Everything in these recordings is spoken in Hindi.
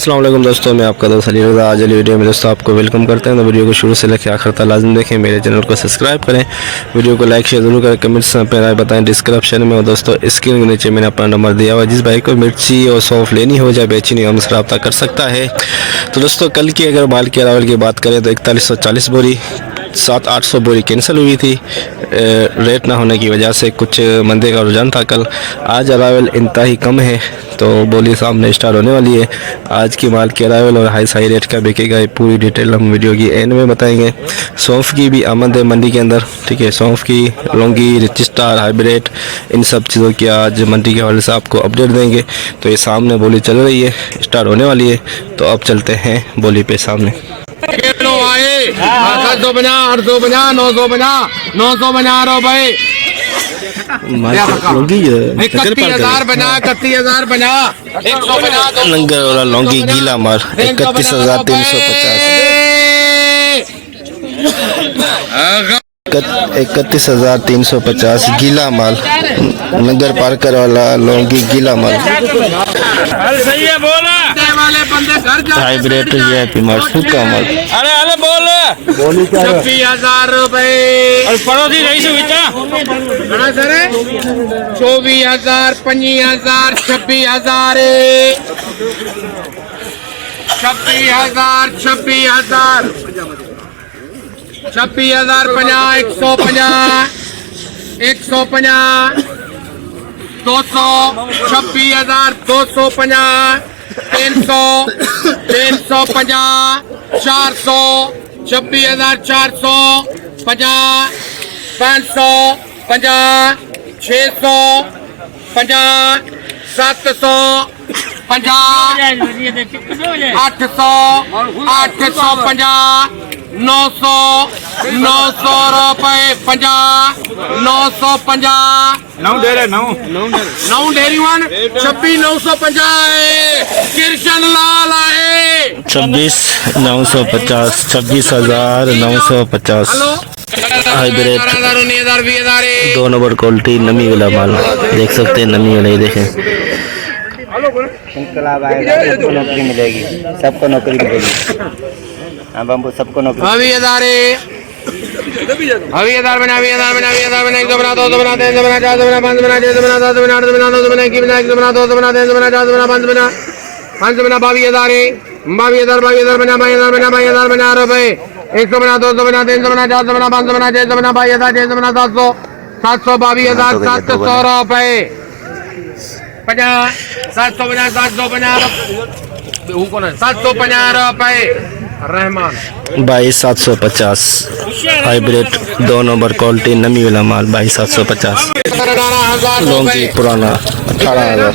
अस्सलाम वालेकुम दोस्तों, मैं आपका दोस्त अली रज़ा। आज वाली वीडियो में दोस्तों आपको वेलकम करते हैं। तो वीडियो को शुरू से लेकर आखिर तक लाजम देखें, मेरे चैनल को सब्सक्राइब करें, वीडियो को लाइक शेयर जरूर करें, कमेंट्स में अपनी राय बताएं। डिस्क्रिप्शन में दोस्तों स्क्रीन के नीचे मैंने अपना नंबर दिया हुआ, जिस भाई को मिर्ची और सौंफ लेनी हो जाए बेचनी हो हमसे रब्ता कर सकता है। तो दोस्तों कल की अगर माल के अरावल की बात करें तो 4140 बोरी 700-800 बोरी कैंसिल हुई थी रेट ना होने की वजह से। कुछ मंदे का रुझान था कल। आज अरावल इंतहाई कम है, तो बोली सामने स्टार्ट होने वाली है। आज की माल के अरावल और हाई साई रेट का बिकेगा, पूरी डिटेल हम वीडियो की एंड में बताएंगे। सौंफ की भी आमद है मंडी के अंदर, ठीक है। सौंफ की, लौंगी, रिच स्टार, हाइब्रिड, इन सब चीज़ों की आज मंडी के हवाले से आपको अपडेट देंगे। तो ये सामने बोली चल रही है, स्टार्ट होने वाली है। तो अब चलते हैं बोली पे सामने। 750, 850, 950 रो भाई। 31,000 बना, 31,000 बना, 150 लंगर वाला लौंगी गीला मार 31,350, 31,350 गीला माल। नगर पार्कर वाला लौंगी गीला माल। सही है, बोला वाले बंदे घर जा। हाइब्रिड वीआईपी माल, सूखा माल। अरे अरे बोल 26,000 रुपए। और पड़ोसी रही सुविधा बड़ा सर 24,000, 25,000, 26,000, 26,000, 26,000, 26,000, 50, 150, 150, 200, 26,000, 250, 300, 350, 400, 26,400, 50, 550, 600, 50, 700, 50, 800, 850, 900, 900 रुपए 50, 950, 9 डेरी 26,950 कृष्ण लाल आए। 26,950, 26,950 हाइब्रिड 2 नंबर क्वालिटी नमी वाला माल। देख सकते हैं नमी वाला, ये देखें। इनकलाब आएगा, सबको नौकरी मिलेगी, सबको नौकरी मिलेगी। हाँ बम्बू, सबको नौकरी। हवीदार बना, हवीदार बना, 1 2 बना, 2 बना, 3 बना, 4 बना, 5 बना, 6 बना, 7 बना, 8 बना, 9 बना, 21 बना, 1 बना, 2 बना, 3 बना, 4 बना, 5 बना, 22,000, 22,000 बना, 22,000 बना रुपए। 100 बना, 200 बना, 300 बना, 400 बना, 500 बना, 600 बना, 22,000, 600 बना, 700, 22,700 रुपए। 50, 700 बना, 700 बना, 750 रुपए। रहमान 22,750 हाइब्रिड 2 नंबर क्वालिटी नमी वाला माल 22,750। लौंगी पुराना 18,000,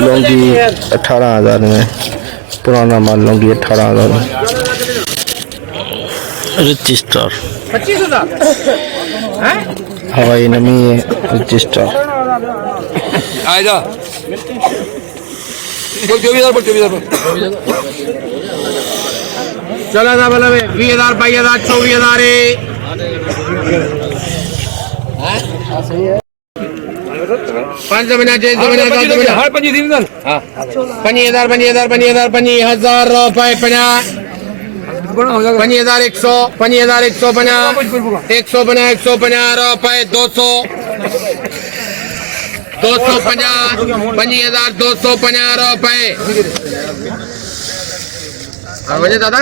लौंगी 18,000 में पुराना माल। लौंगी 18,000 में। रिच स्टार 25,000 हवाई नमी है। रिच स्टार आएगा 24,000 चला था बोला 20,000, 22,000, 24,000 500 बना, 600 बना, 700 बना, 25,000, 25,000 रुपए 50, 25,100, 25,100 बना, 100 बना, 150 रुपए 200, 250, 25,250 रुपए। दादा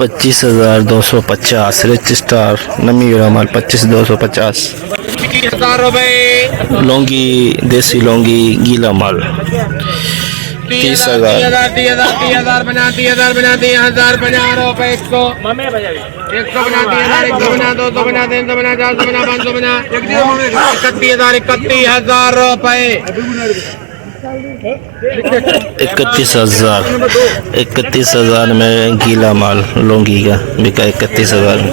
25,250 रिच स्टार नमी वाला माल 25,250। 30,000 रुपए। लौंगी देसी लौंगी गीला माल 30,000, 30,000 बना, 30,000 बना, 30,000 बना रुपए 100, 100 बना, 30,000, 100 बना, 200 बना, 300 बना, 400 बना, 500 बना, 31,000, 31,000 रुपए। 31,000 में गीला माल लौंगी का बिका 31,000 में।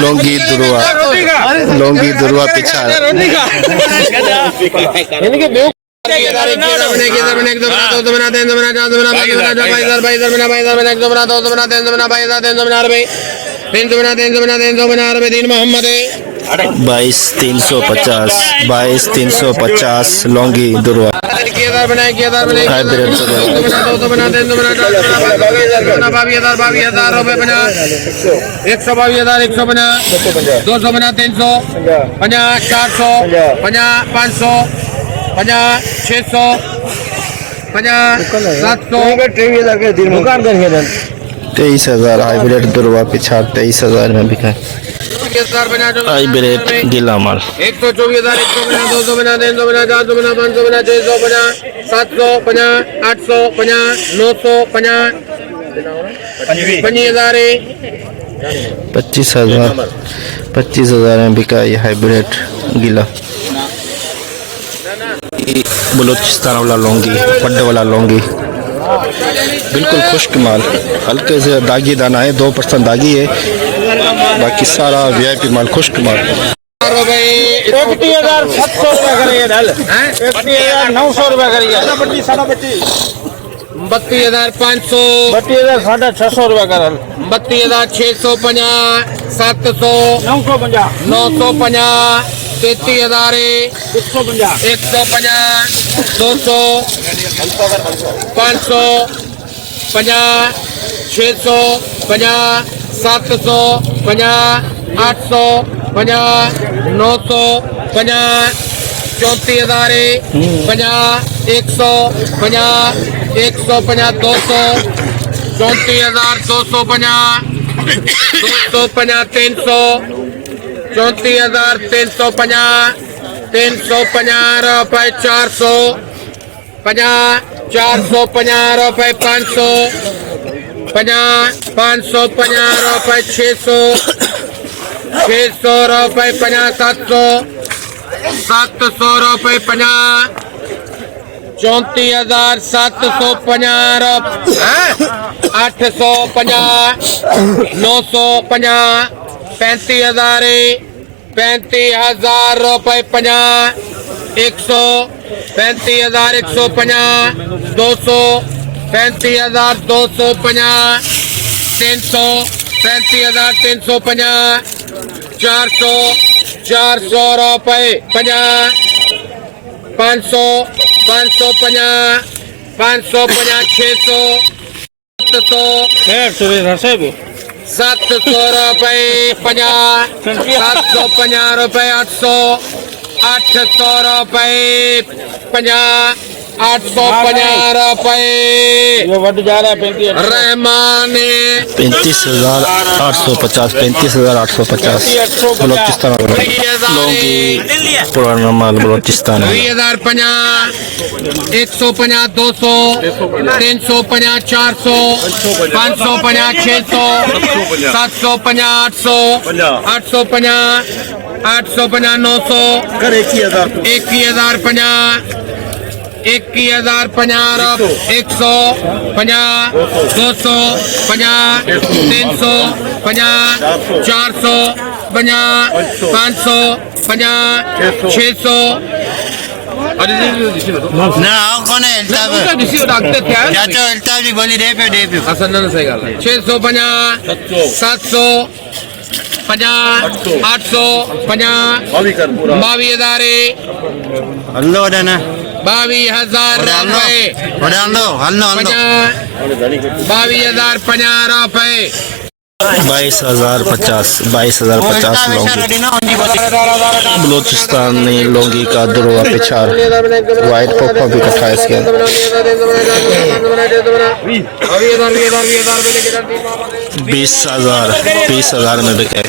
लौंगी दुरवा पिछा मोहम्मद 22,350 22,350 लौंगी दुर्वा हाइब्रिड दुर्वा 22,000 रुपए बना 122,000 150 200 बना 300 50 400 50 500 50 600 50 700 दुकान करके 23,000 हाइब्रिड दुर्वा पिछाड़ 23,000 में बिका है। हाइब्रिड गीला माल 124,000 150 200 बना 300 बना 400 बना 500 बना 600 बना 700 50 800 50 900 50 25,000 में बिका ये हाइब्रिड गीला। बलूचिस्तान वाला लौंगी पड्डे वाला लौंगी बिल्कुल खुश्क माल, हल्के से दागी दाना है, 2% दागी है, बाकी सारा VIP माल खुश्क माल। 51,700 रुपया करेंगे ढल 51,900 रुपया करेंगे 32,500 32,600 रुपया कर 32,650 700 950 33,000 150 200 500 50 600 50 700 50 800 50 900 50 34,000 50 100 50 150 200 34,250 250 300 34,350 350 रुपए 400 50 450 रुपए 500 50 550 रुपए 600 600 रुपए 50 700 700 रुपए 50 34,750 850 950 35,000 35,000 रुपए 50 100 35,000 150 200 35,000 250 300 35,000 350 400 400 रुपए 50 500 550 550 600 700 रुपए 50 750 रुपए 800 800 रुपए 50 850 रुपए रहमान 35,850 35,850 बलूचिस्तान लौंगी पुराना माल बलूचिस्तान 2050 150 200 350 400 550 600 750 800 850 850 900 21,050 21,050 100 50 200 50 300 50 400 50 500 50 600 650 700 50 800 50 22,000 22,000 रुपए 22,050 रुपए 22,050 लौंगी बलूचिस्तानी लौंगी का दुर्वा पिछाड़ वाइट पोपा भी कटा है इसके 20,000 में बिके।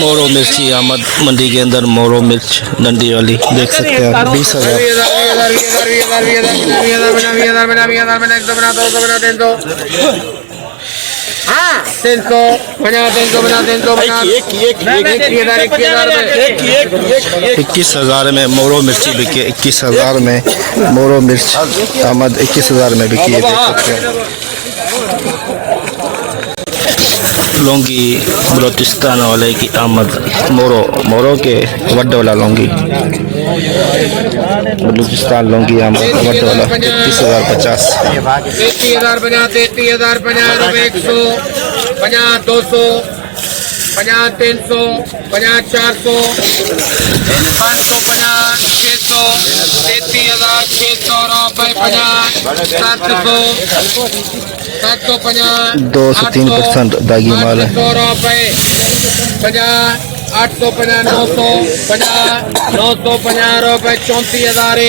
मोरो मिर्ची आमद मंडी के अंदर मोरो मिर्च डंडी वाली देख सकते हैं 20,000 300 50 300 बना 300 बना 21,000 में मोरो मिर्ची बिकी 21,000 में मोरो मिर्च आमद 21,000 में बिकी है, देख सकते हैं। लौंगी बलूचिस्तान वाले की आमद मोरो के वड्डे वाला लौंगी बलूचिस्तान लौंगी आमद वड्डे वाला 33,050 33,050 रुपए 100 50 200 50 300 50 400 550 600 33,600 रुपए 50 700 750 2 से 3% दागी माल है। 800 रुपए 50 850 950 रुपए 34,000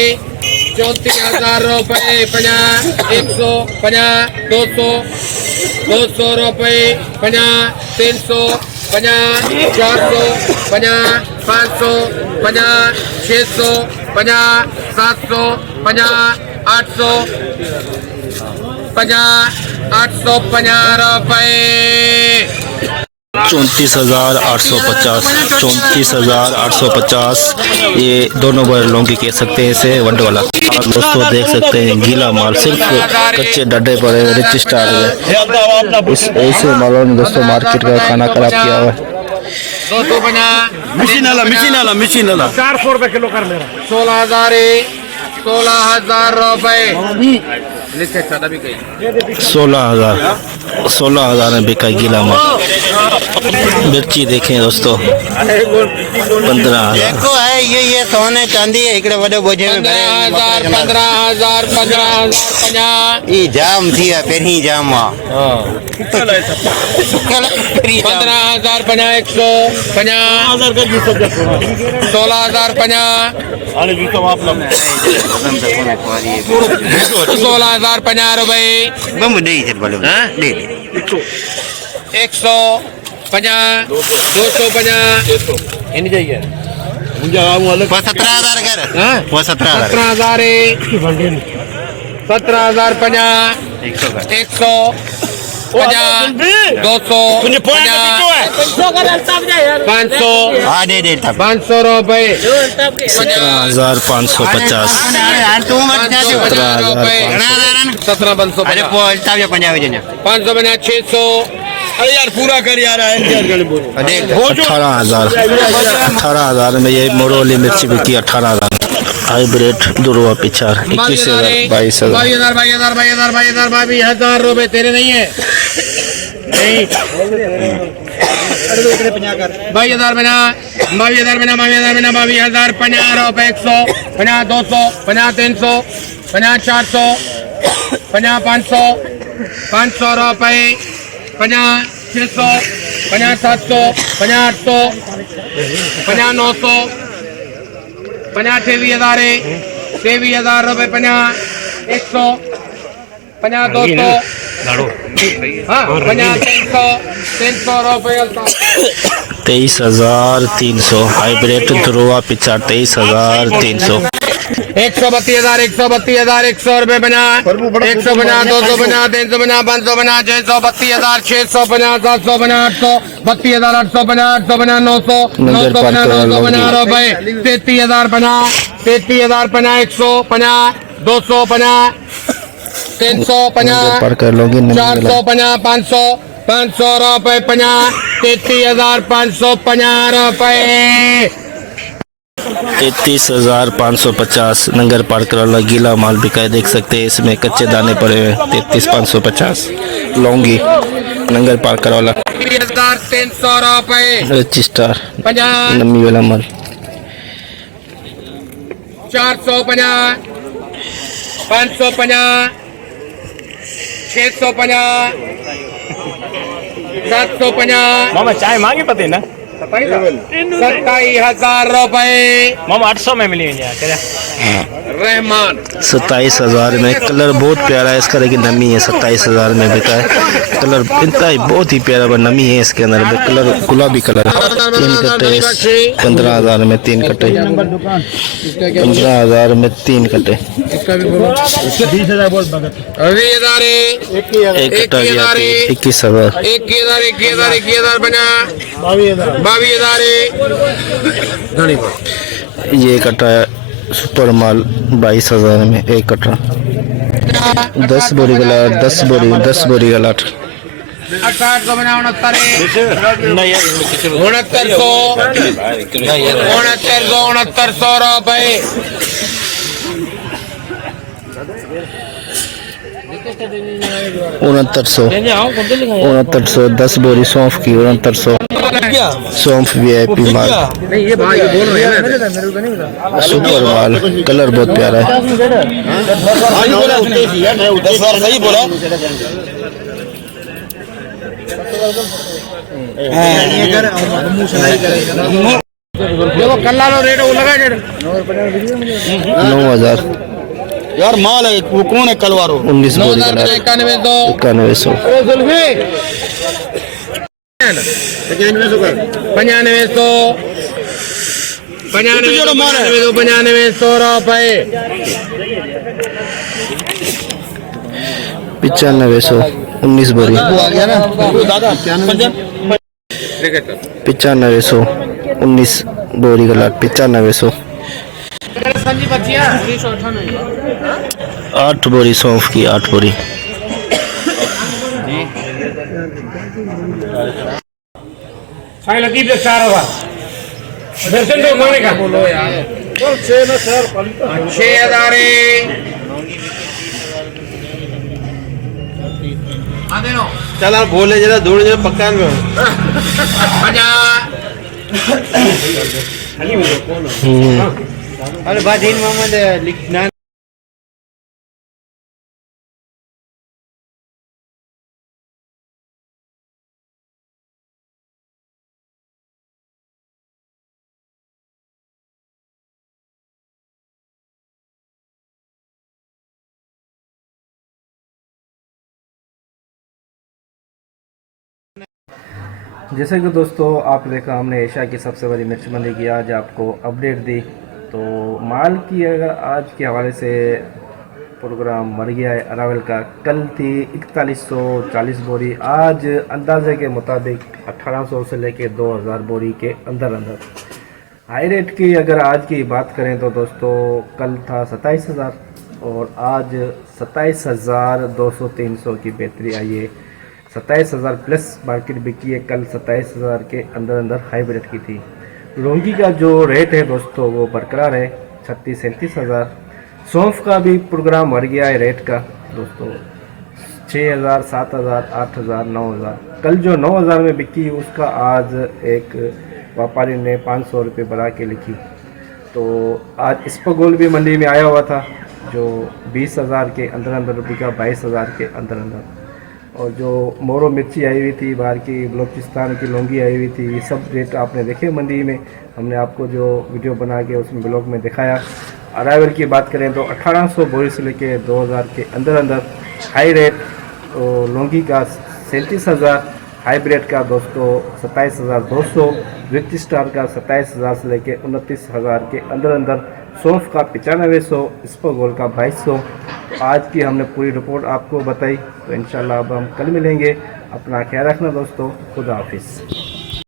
34,000 रुपए 50 150 200 200 रुपए 50 300 50 400 50 500 50 600 50 700 50 800 50 850 रुपए 34,850 34,850 ये दोनों बैलों की कह सकते हैं इसे वंड वाला। आप दोस्तों देख सकते हैं गीला माल सिर्फ कच्चे डड्डे पड़े हुए रिच स्टार है। इस ऐसे मालों ने दोस्तों मार्केट का खाना खराब किया हुआ है। 250 मशीन वाला 400 रुपए किलो कर मेरा 16,000 रुपए नीचे ज्यादा भी कहीं 16,000 में बिका गीला माल। मिर्ची देखें दोस्तों 15,000। देखो है ये सोने चांदी है इकड़े बड़े बोझे में 15,000 15,000 ये जाम थी पहिरीं जाम आहे 15,000 50 150 16,000 50 16,000 50 रुपए बम दे चल बोले दे 150 250 इन्हीं चाहिए 17,000 कर वो 17,000 17,000 50 100 50 200 500 हाँ दे 500 रुपए 17,550 17,500 अरे पोलता भी पंजाबी जने 550 600 अरे यार पूरा कर यार 18,000 में ये मोरोली मिर्ची बिकी 18,000। हाइब्रिड दुर्वा पिचार 21,000 22,000 22,000 रुपए तेरे नहीं है नहीं 22,000 बिना 22,000 बिना 22,000 50 रुपए 100 50 200 50 300 50 400 50 500 500 रुपए 50 600 50 700 50 800 50 900 50 23,000 रुपए 50 100 50 200 हाँ 50 300 रुपए 23,300 हाइब्रिड दुर्वा पिचार 23,300 132,000 100 रुपए 50 150 250 350 550 632,000 650 750 800 32,850 850 900 रुपए 33,050 100 50 250 350 पर कर लोगे 450 500 500 रुपए 50 33,550 रुपए 33,550 नंगर पार कर गीला माल बिका है। देख सकते हैं इसमें कच्चे दाने पड़े हुए 33,550 लौंगी नंगर पार कर 300 रुपए रिच स्टार 50 नमी वाला माल 450 550 650 750 मामा चाय मांगे पते ना 27,000 रुपए मामा 800 में मिली यार क्या रहमान 27,000 में कलर बहुत प्यारा है इसका लेकिन नमी है 27,000 में बिका है। कलर इतना ही बहुत ही प्यारा पर नमी है इसके अंदर कलर गुलाबी कलर 3 कट्टे 15,000 में 3 कट्टे 15,000 में 3 कट्टे एक कट्टा गया 21,000 21,000 बना 22,000 ये कट्टा सुपर माल 22,000 में एक कट्टा 10 बोरी गलाट 10 बोरी गलाट 800 बना 69,000 रुपए 69,000 10 बोरी सौंफ की 69,000 सौंफ VIP माल, नहीं ये भाई बोल रहे हैं ना। सुपर माल, कलर बहुत प्यारा है। सही बोला। देखो कल्ला लो रेट वो लगा 9,000, यार माल है वो कौन है कलवारो 19 बोरी कलर, 9100। 95 रुपए 9500, 19 बोरी, 9500, 19 बोरी कलर, 9500। 8 बोरी सौंफ की, 8 बोरी। साईं लतीफ से 4,000 दर्शन तो होने का बोलो यार 6,000 चल यार बोले जरा दूर जरा पक्का में अरे बादीन मोहम्मद लिखना जैसे कि दोस्तों आप देखा, हमने एशिया की सबसे बड़ी मिर्च मंडी की आज आपको अपडेट दी। तो माल की अगर आज के हवाले से प्रोग्राम मर गया है अरावल का। कल थी 4140 बोरी, आज अंदाजे के मुताबिक 1800 से लेके 2000 बोरी के अंदर अंदर। हाई रेट की अगर आज की बात करें तो दोस्तों कल था 27,000 और आज 27,200-300 की बेहतरी आई है। 27,000 प्लस मार्केट बिकी है, कल 27,000 के अंदर अंदर हाइब्रिड की थी। लौंगी का जो रेट है दोस्तों वो बरकरार है 36-37,000। सौंफ का भी प्रोग्राम मर गया है रेट का दोस्तों, 6,000, 7,000, 8,000, 9,000। कल जो 9,000 में बिकी उसका आज एक व्यापारी ने 500 रुपये बढ़ा के लिखी। तो आज इसपगोल भी मंडी में आया हुआ था जो 20,000 के अंदर अंदर बिका, 22,000 के अंदर अंदर। और जो मोरो मिर्ची आई हुई थी बाहर की, बलोचिस्तान की लौंगी आई हुई थी, ये सब रेट आपने देखे मंडी में। हमने आपको जो वीडियो बना के उसमें ब्लॉग में दिखाया। अराइवल की बात करें तो 1800 बोरी से लेके 2000 के अंदर अंदर हाई रेट। तो लौंगी का 37,000, हाइब्रिड का दोस्तों 27,200, विक्टी स्टार का 27,000 से लेके 29,000 के अंदर अंदर। सौंफ का 9500, इसपगोल का 2200। आज की हमने पूरी रिपोर्ट आपको बताई। तो इंशाल्लाह अब हम कल मिलेंगे। अपना ख्याल रखना दोस्तों, खुदा हाफिज़।